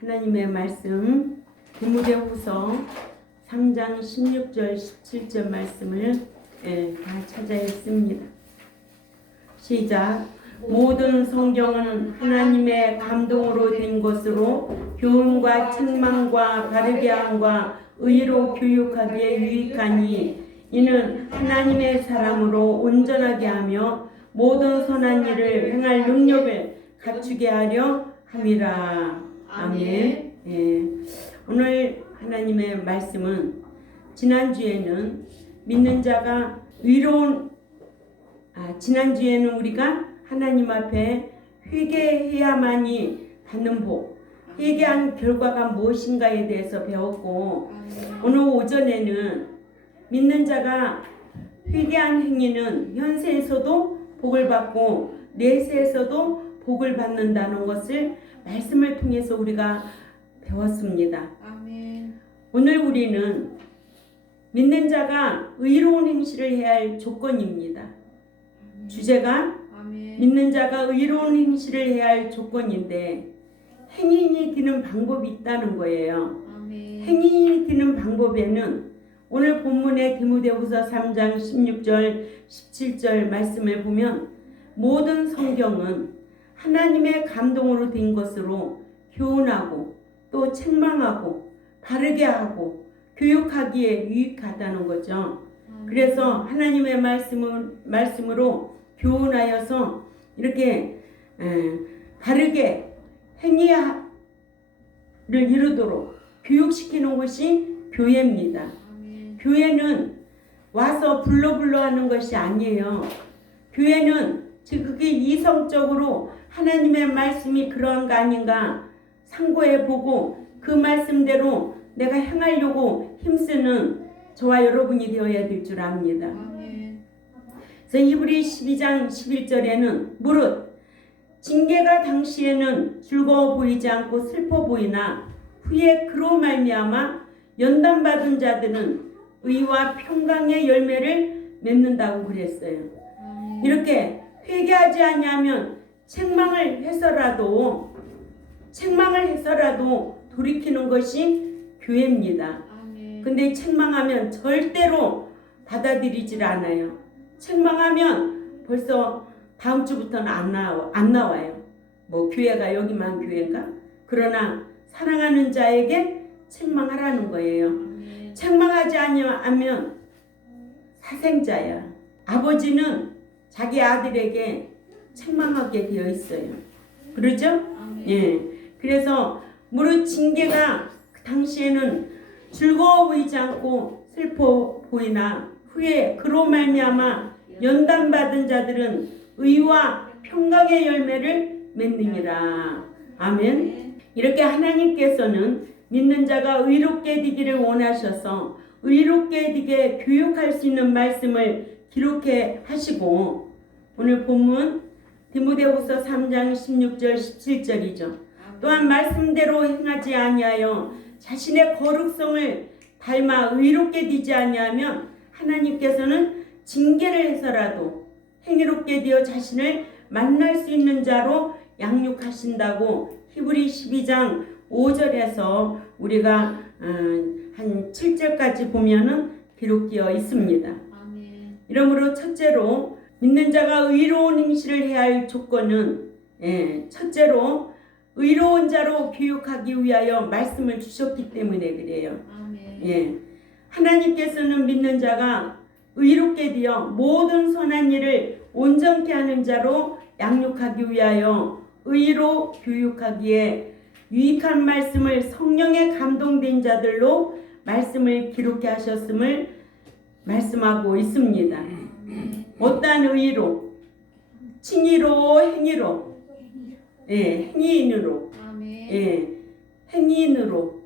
하나님의 말씀 디모데후서 3장 16절 17절 말씀을 다 찾아 읽습니다. 시작. 모든 성경은 하나님의 감동으로 된 것으로 교훈과 책망과 바르게 함과 의로 교육하기에 유익하니 이는 하나님의 사람으로 온전하게 하며 모든 선한 일을 행할 능력을 갖추게 하려 함이라. 아멘. 오늘 하나님의 말씀은 지난주에는 믿는 자가 지난주에는 우리가 하나님 앞에 회개해야만이 받는 복, 회개한 결과가 무엇인가에 대해서 배웠고, 오늘 오전에는 믿는 자가 회개한 행위는 현세에서도 복을 받고 내세에서도 복을 받는다는 것을 말씀을 통해서 우리가 배웠습니다. 아멘. 오늘 우리는 믿는 자가 의로운 행실을 해야 할 조건입니다. 주제가 아멘. 믿는 자가 의로운 행실을 해야 할 조건인데 행인이 되는 방법이 있다는 거예요. 아멘. 행인이 되는 방법에는 오늘 본문의 디모데후서 3장 16절 17절 말씀을 보면 모든 성경은 하나님의 감동으로 된 것으로 교훈하고 또 책망하고 바르게 하고 교육하기에 유익하다는 거죠. 그래서 하나님의 말씀으로 교훈하여서 이렇게 바르게 행위를 이루도록 교육시키는 것이 교회입니다. 아멘. 교회는 와서 불러 하는 것이 아니에요. 교회는 그게 이성적으로 하나님의 말씀이 그러한가 아닌가 상고해 보고 그 말씀대로 내가 행하려고 힘쓰는 저와 여러분이 되어야 될 줄 압니다. 아멘. 그래서 히브리 12장 11절에는 무릇 징계가 당시에는 즐거워 보이지 않고 슬퍼 보이나 후에 그로 말미암아 연단받은 자들은 의와 평강의 열매를 맺는다고 그랬어요. 아멘. 이렇게 회개하지 아니하면 책망을 해서라도 돌이키는 것이 교회입니다. 아멘. 근데 책망하면 절대로 받아들이질 않아요. 책망하면 벌써 다음 주부터는 안 나와요. 뭐 교회가 여기만 교회인가? 그러나 사랑하는 자에게 책망하라는 거예요. 아멘. 책망하지 아니하면 사생자야. 아버지는 자기 아들에게 책망하게 되어 있어요. 그러죠? 아멘. 예. 그래서 무릇 징계가 그 당시에는 즐거워 보이지 않고 슬퍼 보이나 후에 그로 말미암아 연단받은 자들은 의와 평강의 열매를 맺느니라. 아멘. 이렇게 하나님께서는 믿는 자가 의롭게 되기를 원하셔서 의롭게 되게 교육할 수 있는 말씀을 기록해 하시고 오늘 본문 디모데후서 3장 16절 17절이죠. 또한 말씀대로 행하지 아니하여 자신의 거룩성을 닮아 의롭게 되지 아니하면 하나님께서는 징계를 해서라도 행위롭게 되어 자신을 만날 수 있는 자로 양육하신다고 히브리 12장 5절에서 우리가 한 7절까지 보면은 기록되어 있습니다. 아멘. 이러므로 첫째로 믿는 자가 의로운 행실을 해야 할 조건은 첫째로 의로운 자로 교육하기 위하여 말씀을 주셨기 때문에 그래요. 아멘. 하나님께서는 믿는 자가 의롭게 되어 모든 선한 일을 온전케 하는 자로 양육하기 위하여 의로 교육하기에 유익한 말씀을 성령에 감동된 자들로 말씀을 기록해 하셨음을 말씀하고 있습니다. 어떠한 의로? 칭의로 행위로. 행위인으로. 아멘. 행위인으로.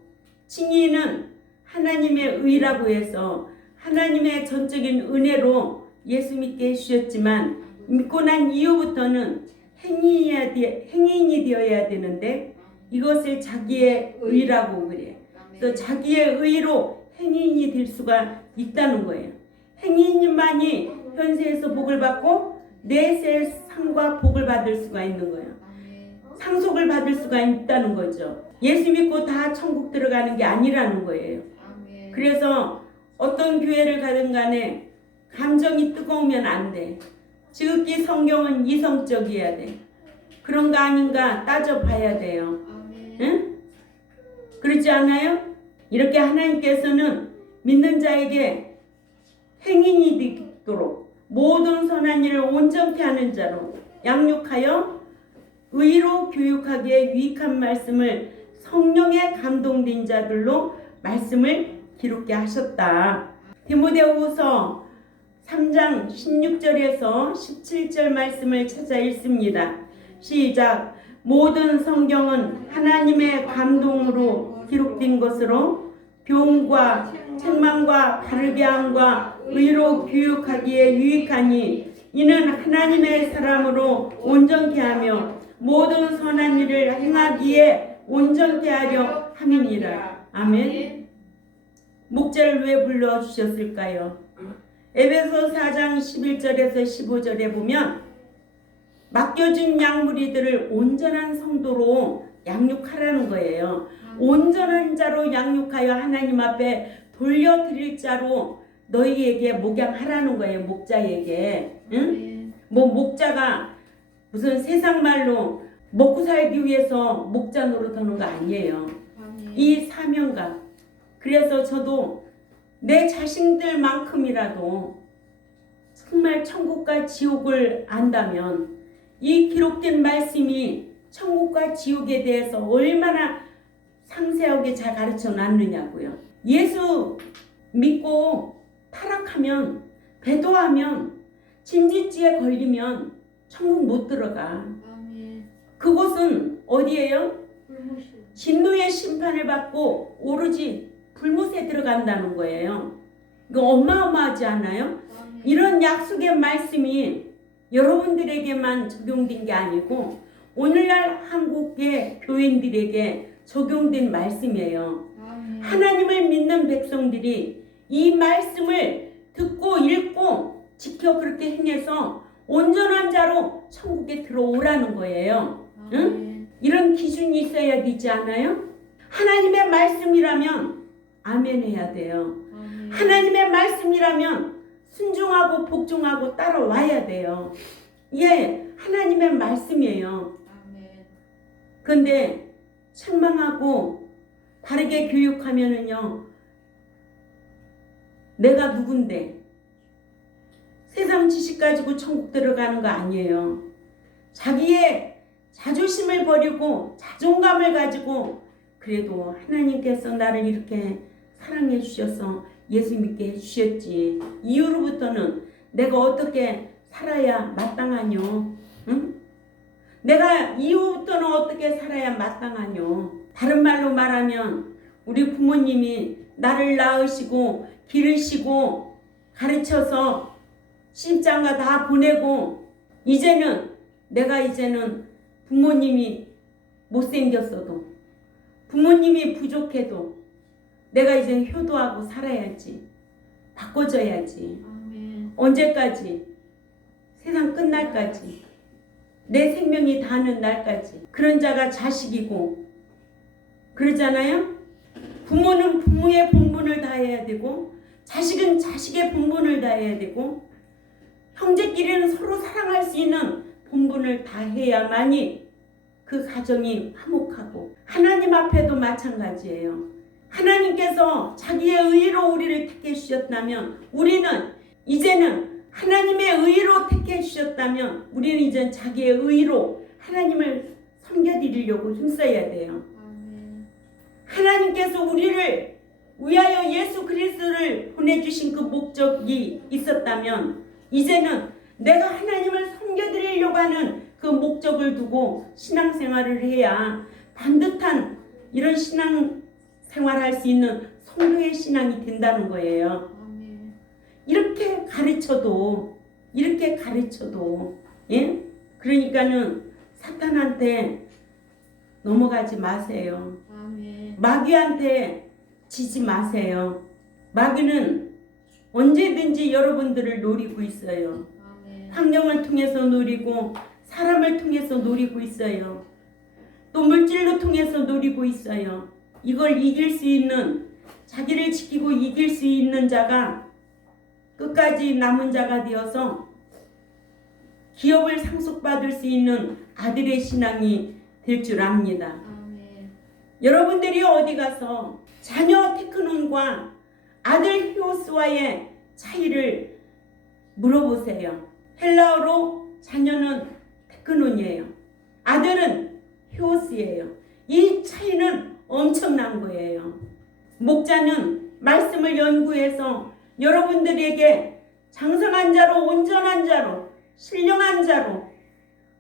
칭의는 하나님의 의라고 해서 하나님의 전적인 은혜로 예수 믿게 해주셨지만 믿고 난 이후부터는 행위인이 되어야 되는데 이것을 자기의 의라고 그래요. 그래서 자기의 의로 행위인이 될 수가 있다는 거예요. 행위인만이 현세에서 복을 받고 내세의 상과 복을 받을 수가 있는 거예요. 상속을 받을 수가 있다는 거죠. 예수 믿고 다 천국 들어가는 게 아니라는 거예요. 아멘. 그래서 어떤 교회를 가든 간에 감정이 뜨거우면 안 돼. 지극히 성경은 이성적이어야 돼. 그런 거 아닌가 따져봐야 돼요. 아멘. 응? 그렇지 않아요? 이렇게 하나님께서는 믿는 자에게 행인이 되도록 모든 선한 일을 온전케 하는 자로 양육하여 의로 교육하기에 유익한 말씀을 성령에 감동된 자들로 말씀을 기록게 하셨다. 디모데후서 3장 16절에서 17절 말씀을 찾아 읽습니다. 시작. 모든 성경은 하나님의 감동으로 기록된 것으로 교훈과 책망과 바르게 함과 의로 교육하기에 유익하니 이는 하나님의 사람으로 온전케 하며 모든 선한 일을 행하기에 온전케 하려 함이니라. 아멘. 목자를 왜 불러주셨을까요? 에베소 4장 11절에서 15절에 보면 맡겨진 양무리들을 온전한 성도로 양육하라는 거예요. 온전한 자로 양육하여 하나님 앞에 돌려드릴 자로 너희에게 목양하라는 거예요. 목자에게. 응? 뭐 목자가 무슨 세상 말로 먹고 살기 위해서 목자 노릇하는 거 아니에요. 이 사명감. 그래서 저도 내 자신들만큼이라도 정말 천국과 지옥을 안다면 이 기록된 말씀이 천국과 지옥에 대해서 얼마나 상세하게 잘 가르쳐 놨느냐고요. 예수 믿고 타락하면, 배도하면, 진지지에 걸리면 천국 못 들어가. 그곳은 어디예요? 진노의 심판을 받고 오로지 불못에 들어간다는 거예요. 이거 어마어마하지 않아요? 이런 약속의 말씀이 여러분들에게만 적용된 게 아니고 오늘날 한국의 교인들에게 적용된 말씀이에요. 하나님을 믿는 백성들이 이 말씀을 듣고 읽고 지켜 그렇게 행해서 온전한 자로 천국에 들어오라는 거예요. 응? 이런 기준이 있어야 되지 않아요? 하나님의 말씀이라면 아멘 해야 돼요. 하나님의 말씀이라면 순종하고 복종하고 따라와야 돼요. 예, 하나님의 말씀이에요. 근데 책망하고 바르게 교육하면은요, 내가 누군데 세상 지식 가지고 천국 들어가는 거 아니에요. 자기의 자존심을 버리고 자존감을 가지고 그래도 하나님께서 나를 이렇게 사랑해 주셔서 예수 믿게 해주셨지. 이후로부터는 내가 어떻게 살아야 마땅하뇨? 응? 내가 이후부터는 어떻게 살아야 마땅하뇨? 다른 말로 말하면 우리 부모님이 나를 낳으시고 기르시고 가르쳐서 시집장가 다 보내고 내가 이제는 부모님이 못생겼어도 부모님이 부족해도 내가 이제 효도하고 살아야지. 바꿔줘야지. 언제까지? 세상 끝날까지. 내 생명이 닿는 날까지. 그런 자가 자식이고 그러잖아요. 부모는 부모의 본분을 다해야 되고 자식은 자식의 본분을 다해야 되고 형제끼리는 서로 사랑할 수 있는 본분을 다해야만이 그 가정이 화목하고 하나님 앞에도 마찬가지예요. 하나님께서 자기의 의로 우리를 택해 주셨다면 우리는 이제는 하나님의 의로 택해 주셨다면 우리는 이제 자기의 의로 하나님을 섬겨드리려고 힘써야 돼요. 하나님께서 우리를 위하여 예수 그리스도를 보내주신 그 목적이 있었다면 이제는 내가 하나님을 섬겨드리려고 하는 그 목적을 두고 신앙생활을 해야 반듯한 이런 신앙생활할 수 있는 성도의 신앙이 된다는 거예요. 이렇게 가르쳐도 예? 그러니까는 사탄한테 넘어가지 마세요. 마귀한테 지지 마세요. 마귀는 언제든지 여러분들을 노리고 있어요. 환경을 통해서 노리고 사람을 통해서 노리고 있어요. 또 물질로 통해서 노리고 있어요. 이걸 이길 수 있는, 자기를 지키고 이길 수 있는 자가 끝까지 남은 자가 되어서 기업을 상속받을 수 있는 아들의 신앙이 될 줄 압니다. 아멘. 여러분들이 어디 가서 자녀 테크논과 아들 히오스와의 차이를 물어보세요. 헬라어로 자녀는 테크논이에요. 아들은 히오스예요. 이 차이는 엄청난 거예요. 목자는 말씀을 연구해서 여러분들에게 장성한 자로, 온전한 자로, 신령한 자로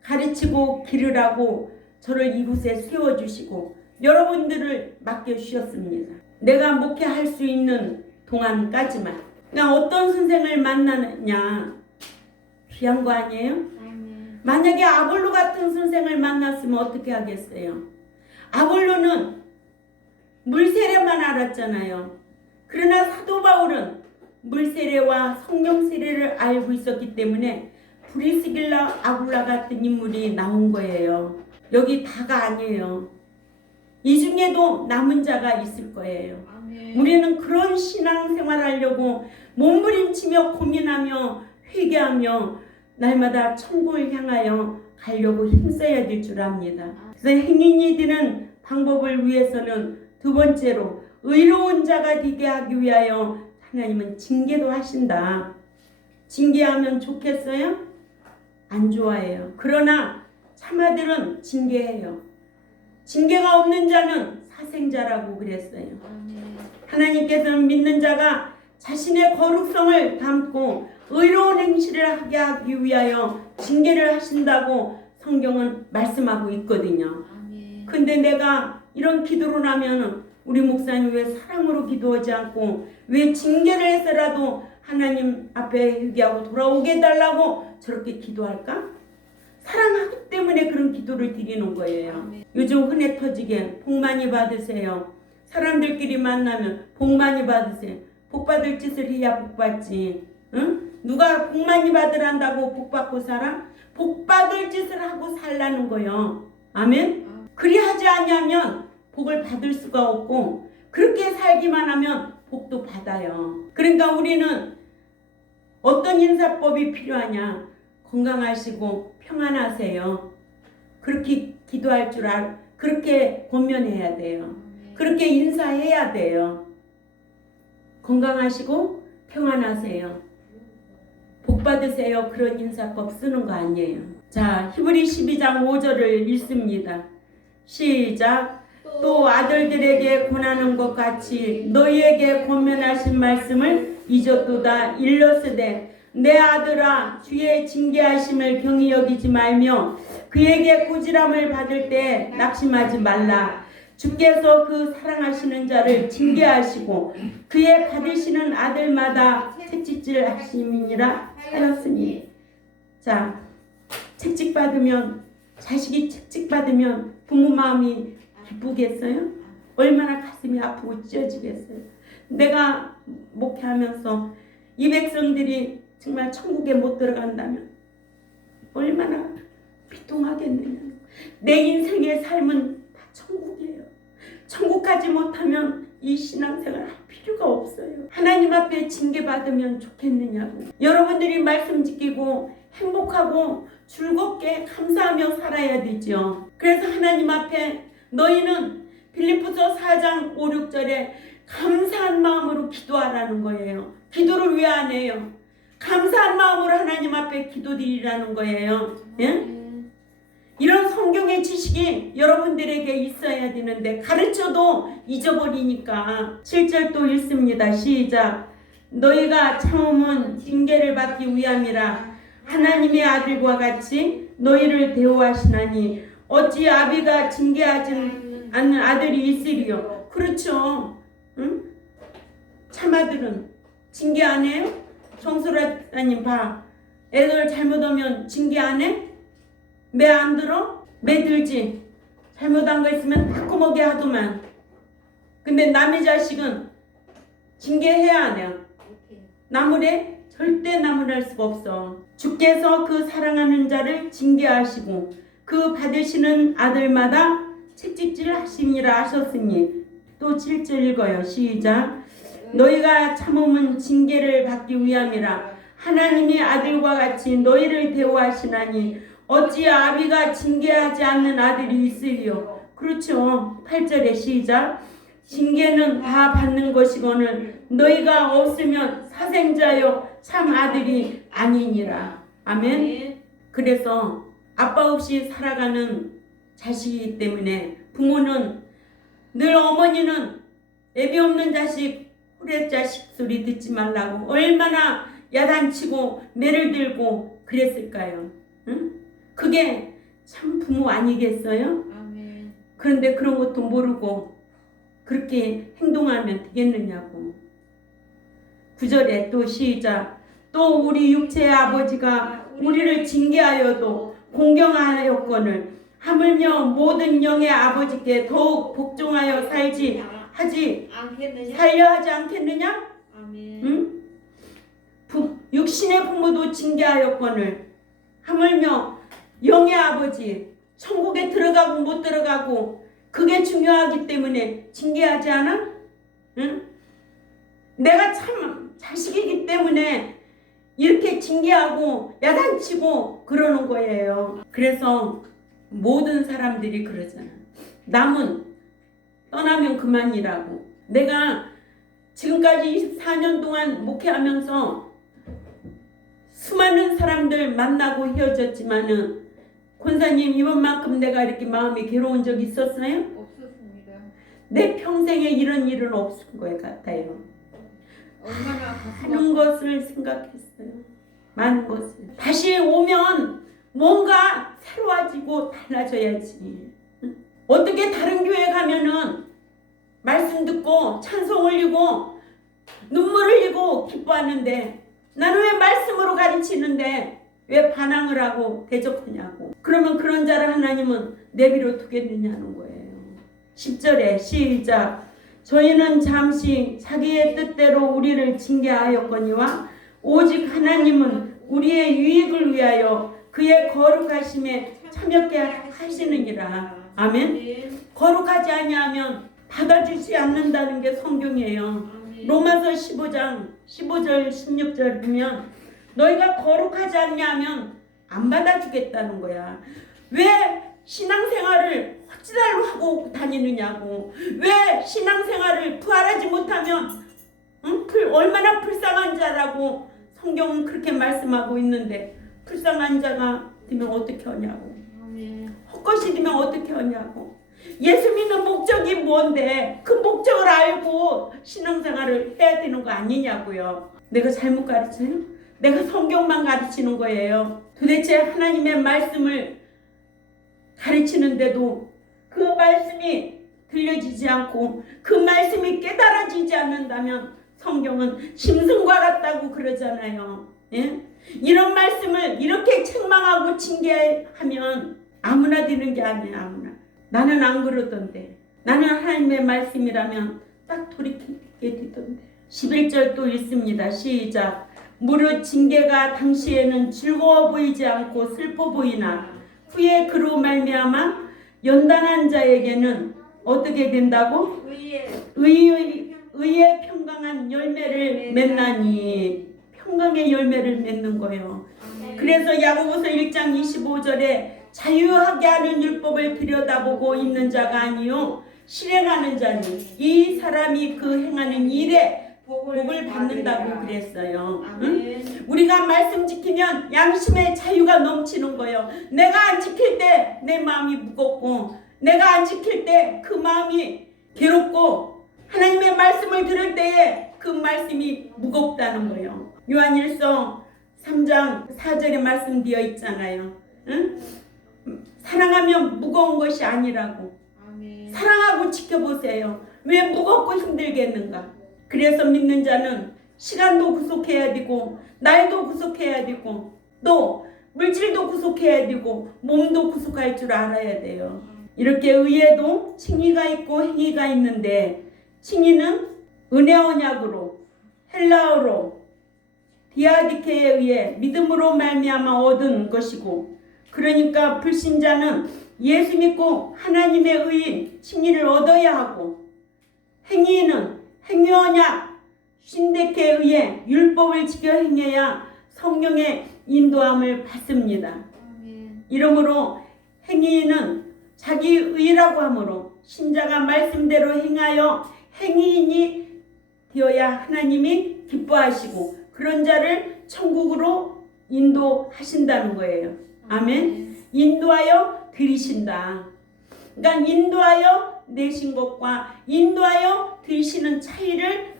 가르치고 기르라고 저를 이곳에 세워주시고 여러분들을 맡겨주셨습니다. 내가 목회할 수 있는 동안까지만. 그러니까 어떤 선생을 만나느냐 귀한 거 아니에요? 아멘. 만약에 아볼로 같은 선생을 만났으면 어떻게 하겠어요? 아볼로는 물세례만 알았잖아요. 그러나 사도 바울은 물세례와 성령 세례를 알고 있었기 때문에 브리스길라 아굴라 같은 인물이 나온 거예요. 여기 다가 아니에요. 이 중에도 남은 자가 있을 거예요. 아멘. 우리는 그런 신앙생활 하려고 몸부림치며 고민하며 회개하며 날마다 천국을 향하여 가려고 힘써야 될 줄 압니다. 그래서 행인이 되는 방법을 위해서는 두 번째로 의로운 자가 되게 하기 위하여 하나님은 징계도 하신다. 징계하면 좋겠어요? 안 좋아해요. 그러나 참아들은 징계해요. 징계가 없는 자는 사생자라고 그랬어요. 아멘. 하나님께서는 믿는 자가 자신의 거룩성을 담고 의로운 행실을 하게 하기 위하여 징계를 하신다고 성경은 말씀하고 있거든요. 아멘. 근데 내가 이런 기도를 하면 우리 목사님 왜 사랑으로 기도하지 않고 왜 징계를 해서라도 하나님 앞에 회개하고 돌아오게 해달라고 저렇게 기도할까? 사랑하기 때문에 그런 기도를 드리는 거예요. 아멘. 요즘 흔해 터지게 복 많이 받으세요. 사람들끼리 만나면 복 많이 받으세요. 복 받을 짓을 해야 복 받지. 응? 누가 복 많이 받으란다고 복 받고 살아? 복 받을 짓을 하고 살라는 거요. 아멘? 그리하지 아니하면 복을 받을 수가 없고 그렇게 살기만 하면 복도 받아요. 그러니까 우리는 어떤 인사법이 필요하냐? 건강하시고 평안하세요. 그렇게 기도할 줄 그렇게 권면해야 돼요. 그렇게 인사해야 돼요. 건강하시고 평안하세요. 복 받으세요. 그런 인사법 쓰는 거 아니에요. 자, 히브리 12장 5절을 읽습니다. 시작. 또 아들들에게 권하는 것 같이 너희에게 권면하신 말씀을 잊었도다. 일러스되 내 아들아 주의 징계하심을 경히 여기지 말며 그에게 꾸지람을 받을 때 낙심하지 말라. 주께서 그 사랑하시는 자를 징계하시고 그의 받으시는 아들마다 채찍질 하심이니라 하였으니. 자, 채찍받으면, 자식이 채찍받으면 부모 마음이 기쁘겠어요? 얼마나 가슴이 아프고 찢어지겠어요? 내가 목회하면서 이 백성들이 정말 천국에 못 들어간다면 얼마나 비통하겠느냐. 내 인생의 삶은 다 천국이에요. 천국 가지 못하면 이 신앙생활 할 필요가 없어요. 하나님 앞에 징계받으면 좋겠느냐고. 여러분들이 말씀 지키고 행복하고 즐겁게 감사하며 살아야 되죠. 그래서 하나님 앞에 너희는 빌립보서 4장 5, 6절에 감사한 마음으로 기도하라는 거예요. 기도를 왜 안 해요? 감사한 마음으로 하나님 앞에 기도드리라는 거예요. 예? 이런 성경의 지식이 여러분들에게 있어야 되는데 가르쳐도 잊어버리니까 7절 또 읽습니다. 시작. 너희가 참음은 징계를 받기 위함이라. 하나님의 아들과 같이 너희를 대우하시나니 어찌 아비가 징계하지 않는 아들이 있으리요. 그렇죠. 응? 참아들은 징계 안 해요? 정수라님 봐. 애들 잘못하면 징계 안 해? 매 안 들어? 매 들지. 잘못한 거 있으면 바꾸먹게 하더만. 근데 남의 자식은 징계해야 안 해요. 나무래? 절대 나무랄 수가 없어. 주께서 그 사랑하는 자를 징계하시고 그 받으시는 아들마다 채찍질 하심이라 하셨으니 또 7절 읽어요. 시작. 너희가 참음은 징계를 받기 위함이라 하나님이 아들과 같이 너희를 대우하시나니 어찌 아비가 징계하지 않는 아들이 있으리요. 그렇죠. 8절에 시작. 징계는 다 받는 것이거늘 너희가 없으면 사생자여 참 아들이 아니니라. 아멘. 그래서 아빠 없이 살아가는 자식이기 때문에 부모는 늘 어머니는 애비 없는 자식 후레자식 소리 듣지 말라고 얼마나 야단치고 매를 들고 그랬을까요? 응? 그게 참 부모 아니겠어요? 아멘. 그런데 그런 것도 모르고 그렇게 행동하면 되겠느냐고. 9절에 또 시작. 또 우리 육체의 아버지가 우리를 징계하여도 공경하였거늘 하물며 모든 영의 아버지께 더욱 복종하여 살지 살려 하지 않겠느냐? 아멘. 응? 육신의 부모도 징계하였거늘 하물며 영의 아버지 천국에 들어가고 못 들어가고 그게 중요하기 때문에 징계하지 않아? 응? 내가 참 자식이기 때문에 이렇게 징계하고 야단치고 그러는 거예요. 그래서 모든 사람들이 그러잖아. 남은 떠나면 그만이라고. 내가 지금까지 24년 동안 목회하면서 수많은 사람들 만나고 헤어졌지만은 권사님 이번만큼 내가 이렇게 마음이 괴로운 적 있었어요? 없었습니다. 내 평생에 이런 일은 없을 것 같아요. 얼마나 많은 것을 생각했어요. 많은 것을. 다시 오면 뭔가 새로워지고 달라져야지. 어떻게 다른 교회 가면은 말씀 듣고 찬송 흘리고 눈물 흘리고 기뻐하는데 나는 왜 말씀으로 가르치는데 왜 반항을 하고 대적하냐고. 그러면 그런 자를 하나님은 내비로 두겠느냐는 거예요. 10절에 시작. 저희는 잠시 자기의 뜻대로 우리를 징계하였거니와 오직 하나님은 우리의 유익을 위하여 그의 거룩하심에 참여케 하시느니라. 아멘. 거룩하지 아니하면 받아주지 않는다는 게 성경이에요. 로마서 15장 15절 16절 보면 너희가 거룩하지 않냐면 안 받아주겠다는 거야. 왜 신앙생활을 헛지달로 하고 다니느냐고. 왜 신앙생활을 부활하지 못하면 얼마나 불쌍한 자라고 성경은 그렇게 말씀하고 있는데 불쌍한 자가 되면 어떻게 하냐고. 헛것이 되면 어떻게 하냐고. 예수 믿는 목적이 뭔데 그 목적을 알고 신앙생활을 해야 되는 거 아니냐고요. 내가 잘못 가르쳐요? 내가 성경만 가르치는 거예요. 도대체 하나님의 말씀을 가르치는데도 그 말씀이 들려지지 않고 그 말씀이 깨달아지지 않는다면 성경은 짐승과 같다고 그러잖아요. 예? 이런 말씀을 이렇게 책망하고 징계하면 아무나 되는 게 아니야. 아무나. 나는 안 그러던데. 나는 하나님의 말씀이라면 딱 돌이키게 되던데. 11절 또 읽습니다. 시작. 무릇 징계가 당시에는 즐거워 보이지 않고 슬퍼 보이나 후에 그로 말미암아 연단한 자에게는 어떻게 된다고? 의의 평강한 열매를 맺나니. 평강의 열매를 맺는 거예요. 그래서 야고보서 1장 25절에 자유하게 하는 율법을 들여다보고 있는 자가 아니요 실행하는 자니 이 사람이 그 행하는 일에 복을 받는다고 그랬어요. 응? 우리가 말씀 지키면 양심의 자유가 넘치는 거예요. 내가 안 지킬 때 내 마음이 무겁고 내가 안 지킬 때 그 마음이 괴롭고 하나님의 말씀을 들을 때에 그 말씀이 무겁다는 거예요. 요한일서 3장 4절에 말씀되어 있잖아요. 응? 사랑하면 무거운 것이 아니라고. 아멘. 사랑하고 지켜보세요. 왜 무겁고 힘들겠는가. 그래서 믿는 자는 시간도 구속해야 되고 날도 구속해야 되고 또 물질도 구속해야 되고 몸도 구속할 줄 알아야 돼요. 이렇게 의에도 칭의가 있고 행위가 있는데 칭의는 은혜 언약으로 헬라어로 디아디케에 의해 믿음으로 말미암아 얻은 것이고 그러니까 불신자는 예수 믿고 하나님의 의인 칭의를 얻어야 하고, 행위인은 행위언약 신대케에 의해 율법을 지켜 행해야 성령의 인도함을 받습니다. 아멘. 이러므로 행위인은 자기 의라고 하므로 신자가 말씀대로 행하여 행위인이 되어야 하나님이 기뻐하시고 그런 자를 천국으로 인도하신다는 거예요. 아멘. 인도하여 들이신다. 그러니까 인도하여 내신 것과 인도하여 들이시는 차이를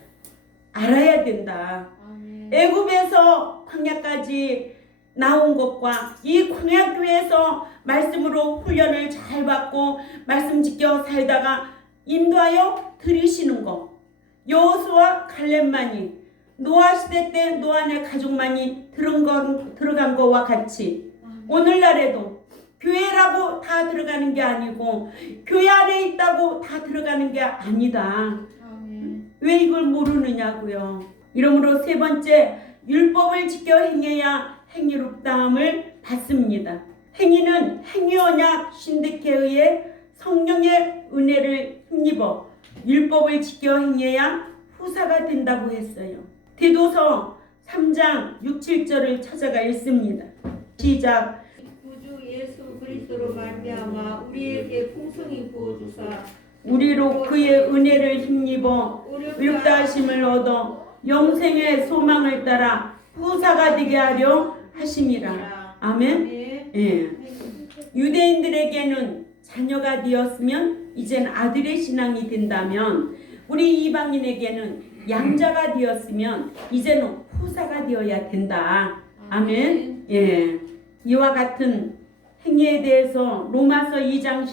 알아야 된다. 아멘. 애굽에서 광야까지 나온 것과 이 광야교회에서 말씀으로 훈련을 잘 받고 말씀 지켜 살다가 인도하여 들이시는 것, 여호수아 갈렙만이 노아 시대 때 노아네 가족만이 들어간 거와 같이 오늘날에도 교회라고 다 들어가는 게 아니고 교회 안에 있다고 다 들어가는 게 아니다. 아멘. 왜 이걸 모르느냐고요. 이러므로 세 번째, 율법을 지켜 행해야 행위롭다함을 받습니다. 행위는 행위언약 신득에 의해 성령의 은혜를 힘입어 율법을 지켜 행해야 후사가 된다고 했어요. 디도서 3장 6, 7절을 찾아가 읽습니다. 시작. 구주 예수 그리스도로 말미암아 우리에게 풍성히 부어주사 우리로 그의 은혜를 힘입어 의롭다 하심을 얻어 영생의 소망을 따라 후사가 되게 하려 하심이라. 아멘. 네. 예. 유대인들에게는 자녀가 되었으면 이젠 아들의 신앙이 된다면 우리 이방인에게는 양자가 되었으면 이제는 후사가 되어야 된다. 아멘. 예. 이와 같은 행위에 대해서 로마서 2장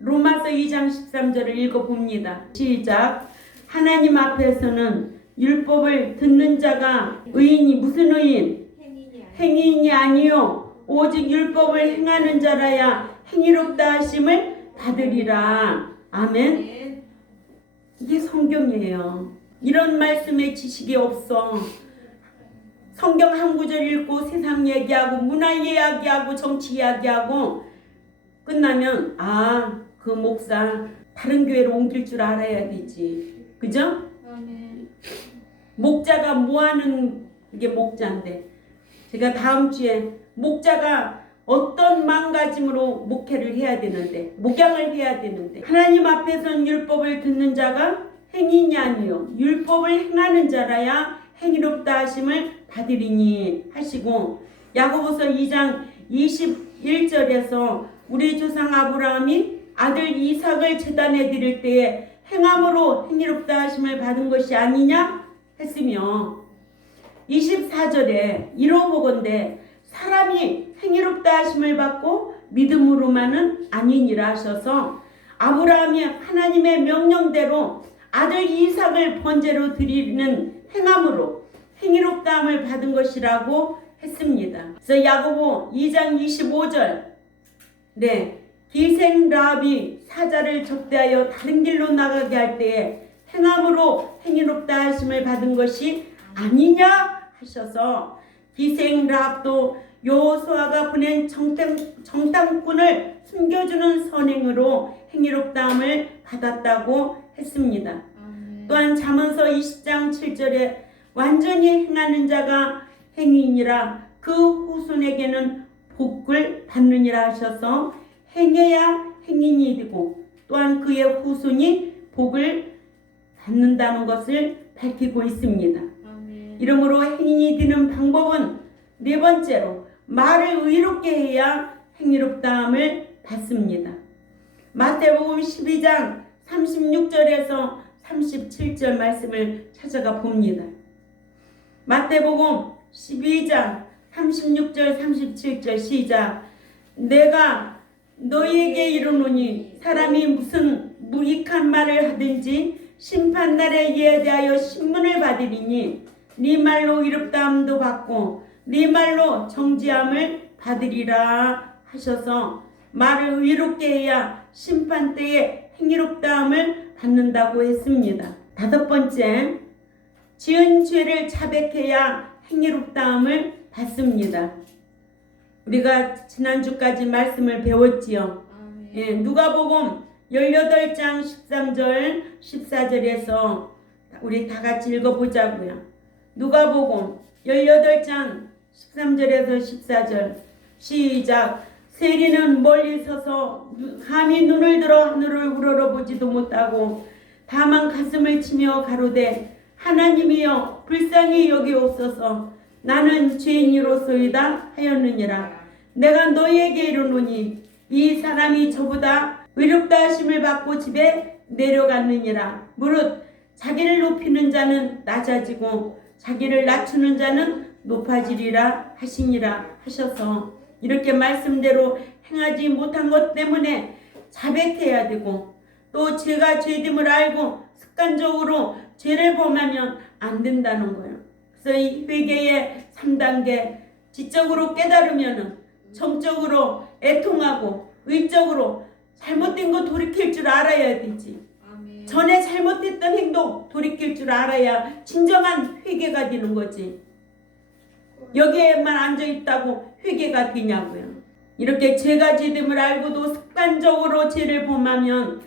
13절을 읽어봅니다. 시작. 하나님 앞에서는 율법을 듣는 자가 의인이 무슨 의인? 행위인이 아니요 오직 율법을 행하는 자라야 행위롭다 하심을 받으리라. 아멘. 이게 성경이에요. 이런 말씀의 지식이 없어. 성경 한 구절 읽고 세상 얘기하고 문화 이야기하고 정치 이야기하고 끝나면 그 목사 다른 교회로 옮길 줄 알아야 되지. 그죠? 아멘. 목자가 뭐하는 게 목자인데, 제가 다음 주에 목자가 어떤 마음가짐으로 목회를 해야 되는데, 목양을 해야 되는데, 하나님 앞에선 율법을 듣는 자가 행위인이 아니요 율법을 행하는 자라야 행위롭다 하심을 받으리니 하시고, 야고보서 2장 21절에서 우리 조상 아브라함이 아들 이삭을 제단에 드릴 때에 행함으로 행위롭다 하심을 받은 것이 아니냐 했으며, 24절에 이러보건대 사람이 행위롭다 하심을 받고 믿음으로만은 아니니라 하셔서 아브라함이 하나님의 명령대로 아들 이삭을 번제로 드리는 행함으로 행위롭다함을 받은 것이라고 했습니다. 그래서 야고보 2장 25절 기생 라합이 사자를 접대하여 다른 길로 나가게 할 때에 행함으로 행위롭다 하심을 받은 것이 아니냐 하셔서 기생 라합도 여호수아가 보낸 정탐꾼을 숨겨주는 선행으로 행위롭다함을 받았다고 했습니다. 또한 잠언서 20장 7절에 완전히 행하는 자가 행위이니라 그 후손에게는 복을 받느니라 하셔서 행해야 행인이 되고 또한 그의 후손이 복을 받는다는 것을 밝히고 있습니다. 아멘. 이러므로 행인이 되는 방법은 네 번째로 말을 의롭게 해야 행위롭다함을 받습니다. 마태복음 12장 36절에서 37절 말씀을 찾아가 봅니다. 마태복음 12장 36절 37절 시작. 내가 너희에게 이르노니 사람이 무슨 무익한 말을 하든지 심판날에 이에 대하여 신문을 받으리니 네 말로 의롭다함도 받고 네 말로 정지함을 받으리라 하셔서 말을 의롭게 해야 심판 때에 행위롭다함을 받는다고 했습니다. 다섯 번째, 지은 죄를 자백해야 행위롭다함을 받습니다. 우리가 지난주까지 말씀을 배웠지요. 아멘. 예, 누가복음 18장 13절 14절에서 우리 다 같이 읽어보자고요. 누가복음 18장 13절에서 14절 시작. 세리는 멀리 서서 감히 눈을 들어 하늘을 우러러보지도 못하고 다만 가슴을 치며 가로되 하나님이여 불쌍히 여기옵소서 나는 죄인이로소이다 하였느니라. 내가 너희에게 이르노니 이 사람이 저보다 의롭다 하심을 받고 집에 내려갔느니라. 무릇 자기를 높이는 자는 낮아지고 자기를 낮추는 자는 높아지리라 하시니라 하셔서 이렇게 말씀대로 행하지 못한 것 때문에 자백해야 되고 또 제가 죄됨을 알고 습관적으로 죄를 범하면 안 된다는 거예요. 그래서 이 회개의 3단계 지적으로 깨달으면 정적으로 애통하고 의적으로 잘못된 거 돌이킬 줄 알아야 되지. 아멘. 전에 잘못했던 행동 돌이킬 줄 알아야 진정한 회개가 되는 거지. 여기에만 앉아있다고 회개가 되냐고요. 이렇게 죄가 죄됨을 알고도 습관적으로 죄를 범하면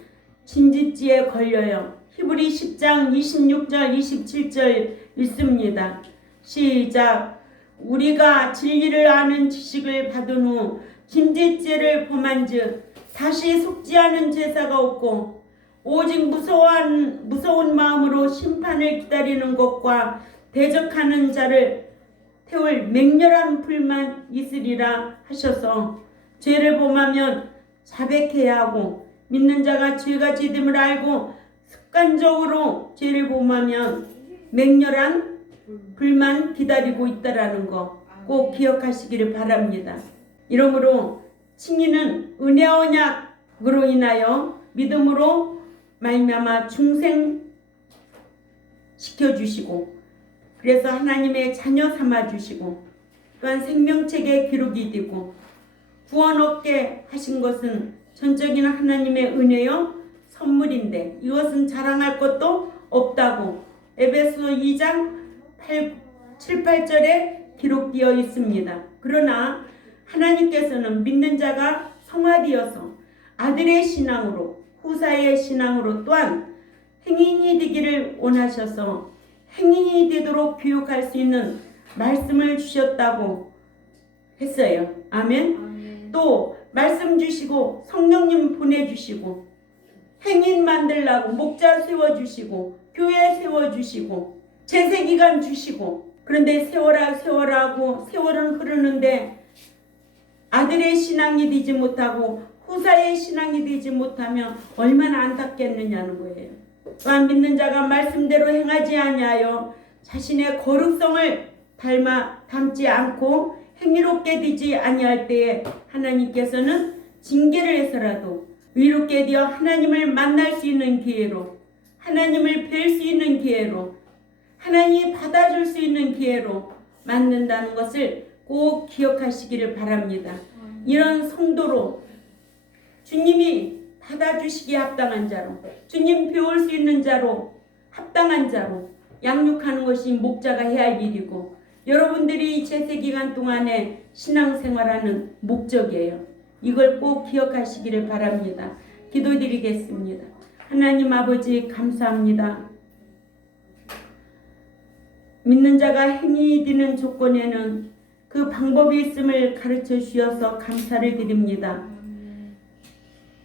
진짓지에 걸려요. 히브리 10장 26절 27절 읽습니다. 시작. 우리가 진리를 아는 지식을 받은 후 진짓죄를 범한즉 다시 속지 않은 제사가 없고 오직 무서운 마음으로 심판을 기다리는 것과 대적하는 자를 태울 맹렬한 불만 있으리라 하셔서 죄를 범하면 자백해야 하고 믿는 자가 죄가 죄됨을 알고 습관적으로 죄를 범하면 맹렬한 불만 기다리고 있다라는 거 꼭 기억하시기를 바랍니다. 이러므로 칭의는 은혜와 언약으로 인하여 믿음으로 말미암아 중생 시켜주시고 그래서 하나님의 자녀 삼아주시고 또한 생명책에 기록이 되고 구원 얻게 하신 것은 전적인 하나님의 은혜요 선물인데 이것은 자랑할 것도 없다고 에베소 2장 7, 8절에 기록되어 있습니다. 그러나 하나님께서는 믿는 자가 성화되어서 아들의 신앙으로 후사의 신앙으로 또한 행인이 되기를 원하셔서 행인이 되도록 교육할 수 있는 말씀을 주셨다고 했어요. 아멘. 아멘. 또 말씀 주시고 성령님 보내주시고 행인 만들라고 목자 세워주시고 교회 세워주시고 제세기간 주시고 그런데 세워라 세워라고 세월은 흐르는데 아들의 신앙이 되지 못하고 후사의 신앙이 되지 못하면 얼마나 안타깝겠느냐는 거예요. 또한 믿는 자가 말씀대로 행하지 아니하여 자신의 거룩성을 담지 않고 행위롭게 되지 아니할 때에 하나님께서는 징계를 해서라도 의롭게 되어 하나님을 만날 수 있는 기회로 하나님을 뵐 수 있는 기회로 하나님이 받아줄 수 있는 기회로 만든다는 것을 꼭 기억하시기를 바랍니다. 이런 성도로 주님이 받아주시기에 합당한 자로 주님 배울 수 있는 자로 합당한 자로 양육하는 것이 목자가 해야 할 일이고 여러분들이 제세기간 동안에 신앙생활하는 목적이에요. 이걸 꼭 기억하시기를 바랍니다. 기도드리겠습니다. 하나님 아버지 감사합니다. 믿는 자가 행위 되는 조건에는 그 방법이 있음을 가르쳐 주셔서 감사를 드립니다.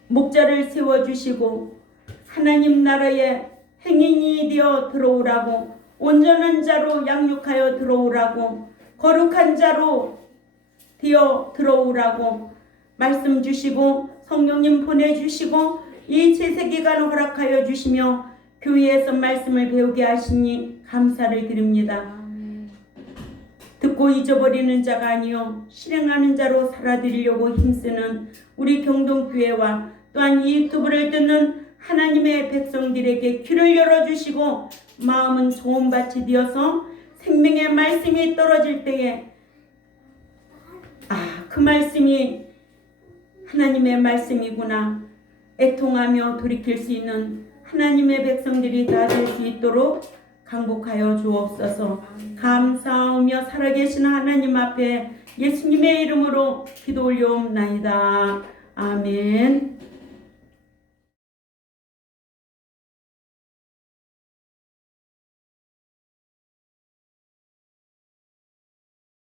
목자를 세워주시고 하나님 나라에 행인이 되어 들어오라고 온전한 자로 양육하여 들어오라고 거룩한 자로 되어 들어오라고 말씀 주시고 성령님 보내주시고 이 제세기간 허락하여 주시며 교회에서 말씀을 배우게 하시니 감사를 드립니다. 듣고 잊어버리는 자가 아니요 실행하는 자로 살아드리려고 힘쓰는 우리 경동교회와 또한 이 유튜브를 듣는 하나님의 백성들에게 귀를 열어주시고 마음은 좋은 밭이 되어서 생명의 말씀이 떨어질 때에 그 말씀이 하나님의 말씀이구나 애통하며 돌이킬 수 있는 하나님의 백성들이 다 될 수 있도록 강복하여 주옵소서. 감사하며 살아계신 하나님 앞에 예수님의 이름으로 기도 올려옵나이다. 아멘.